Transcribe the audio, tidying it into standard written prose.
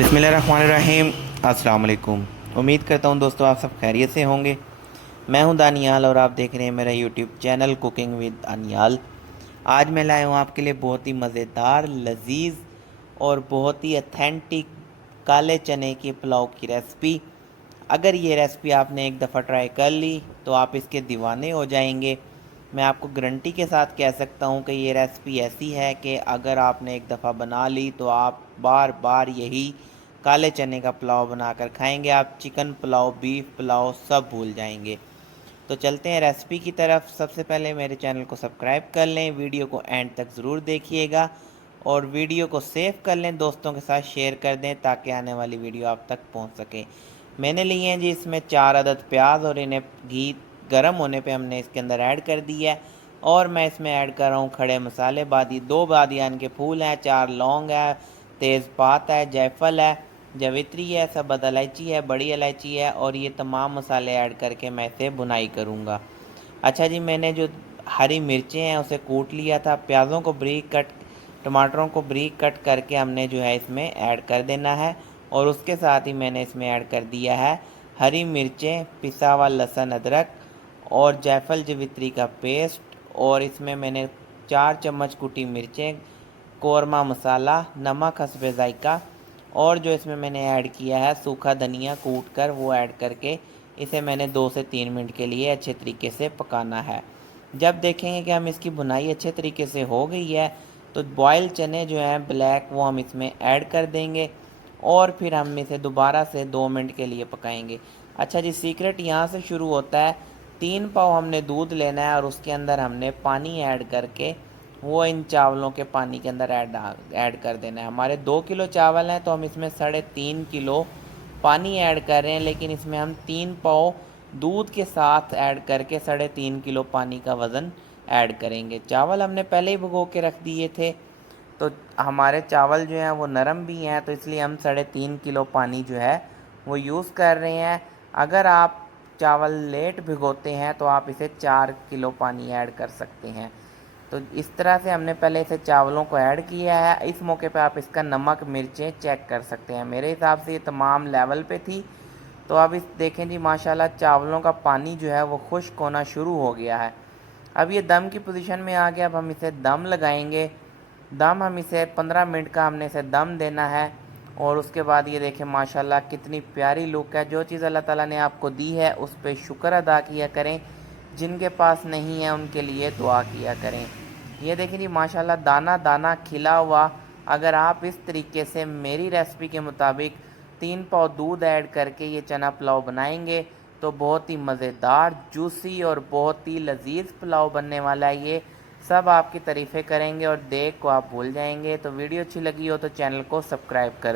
बिस्मिल्लाहिर्रहमानिर्रहीम। अस्सलाम वालेकुम। उम्मीद करता हूँ दोस्तों आप सब खैरियत से होंगे। मैं हूँ दानियाल और आप देख रहे हैं मेरा YouTube channel cooking with Daniyal. आज मैं लाया हूँ आपके लिए बहुत ही मज़ेदार, लजीज और बहुत ही अथेंटिक काले चने के पुलाव की रेसिपी। अगर ये रेसिपी आपने एक दफ़ा ट्राई कर ली तो आप इसके दीवाने हो जाएंगे। मैं आपको गारंटी के साथ कह सकता हूँ कि ये रेसिपी ऐसी है कि अगर आपने एक दफ़ा बना ली तो आप बार बार यही काले चने का पुलाव बनाकर खाएंगे। आप चिकन पुलाव, बीफ पुलाव सब भूल जाएंगे। तो चलते हैं रेसिपी की तरफ। सबसे पहले मेरे चैनल को सब्सक्राइब कर लें, वीडियो को एंड तक ज़रूर देखिएगा और वीडियो को सेव कर लें, दोस्तों के साथ शेयर कर दें ताकि आने वाली वीडियो आप तक पहुंच सके। मैंने लिए हैं जी इसमें 4 अदद प्याज और इन्हें घी गर्म होने पे हमने इसके अंदर ऐड कर दिया है। और मैं इसमें ऐड कर रहा हूँ खड़े मसाले, 2 बादियान के फूल हैं, 4 लौंग है, तेज़पात है, जायफल है, जावित्री है, सब्ज़ इलायची है, बड़ी इलायची है और ये तमाम मसाले ऐड करके मैं इसे भुनाई करूँगा। अच्छा जी, मैंने जो हरी मिर्चें हैं उसे कूट लिया था। प्याज़ों को ब्रीक कट, टमाटरों को ब्रीक कट करके हमने जो है इसमें ऐड कर देना है। और उसके साथ ही मैंने इसमें ऐड कर दिया है हरी मिर्चें, पिसा हुआ लहसुन अदरक और जायफल जावित्री का पेस्ट। और इसमें मैंने 4 चम्मच कुटी मिर्चें, कौरमा मसाला, नमक हस्बे ज़ायक़ा और जो इसमें मैंने ऐड किया है सूखा धनिया कूट कर, वो ऐड करके इसे मैंने 2 से 3 मिनट के लिए अच्छे तरीके से पकाना है। जब देखेंगे कि हम इसकी भुनाई अच्छे तरीके से हो गई है तो बॉयल चने जो हैं ब्लैक वो हम इसमें ऐड कर देंगे और फिर हम इसे दोबारा से 2 मिनट के लिए पकाएंगे। अच्छा जी, सीक्रेट यहाँ से शुरू होता है। 3 पाव हमने दूध लेना है और उसके अंदर हमने पानी ऐड करके वो इन चावलों के पानी के अंदर ऐड कर देना है। हमारे 2 किलो चावल हैं तो हम इसमें 3.5 किलो पानी ऐड कर रहे हैं, लेकिन इसमें हम 3 पाव दूध के साथ ऐड करके 3.5 किलो पानी का वज़न ऐड करेंगे। चावल हमने पहले ही भिगो के रख दिए थे तो हमारे चावल जो हैं वो नरम भी हैं, तो इसलिए हम 3.5 किलो पानी जो है वो यूज़ कर रहे हैं। अगर आप चावल लेट भिगोते हैं तो आप इसे 4 किलो पानी ऐड कर सकते हैं। तो इस तरह से हमने पहले इसे चावलों को ऐड किया है। इस मौके पे आप इसका नमक मिर्चें चेक कर सकते हैं। मेरे हिसाब से ये तमाम लेवल पे थी। तो अब इस देखें जी, माशाल्लाह चावलों का पानी जो है वो खुश्क होना शुरू हो गया है। अब ये दम की पोजीशन में आ गया। अब हम इसे दम लगाएंगे। दम हम इसे 15 मिनट का हमने इसे दम देना है। और उसके बाद ये देखें माशाल्लाह कितनी प्यारी लुक है। जो चीज़ अल्लाह ताला ने आपको दी है उस पर शुक्र अदा किया करें, जिनके पास नहीं है उनके लिए दुआ किया करें। ये देखिए जी माशाल्लाह दाना दाना खिला हुआ। अगर आप इस तरीके से मेरी रेसिपी के मुताबिक 3 पाव दूध ऐड करके ये चना पुलाव बनाएंगे तो बहुत ही मज़ेदार, जूसी और बहुत ही लजीज पुलाव बनने वाला है। ये सब आपकी तारीफ़ें करेंगे और देख को आप भूल जाएंगे। तो वीडियो अच्छी लगी हो तो चैनल को सब्सक्राइब कर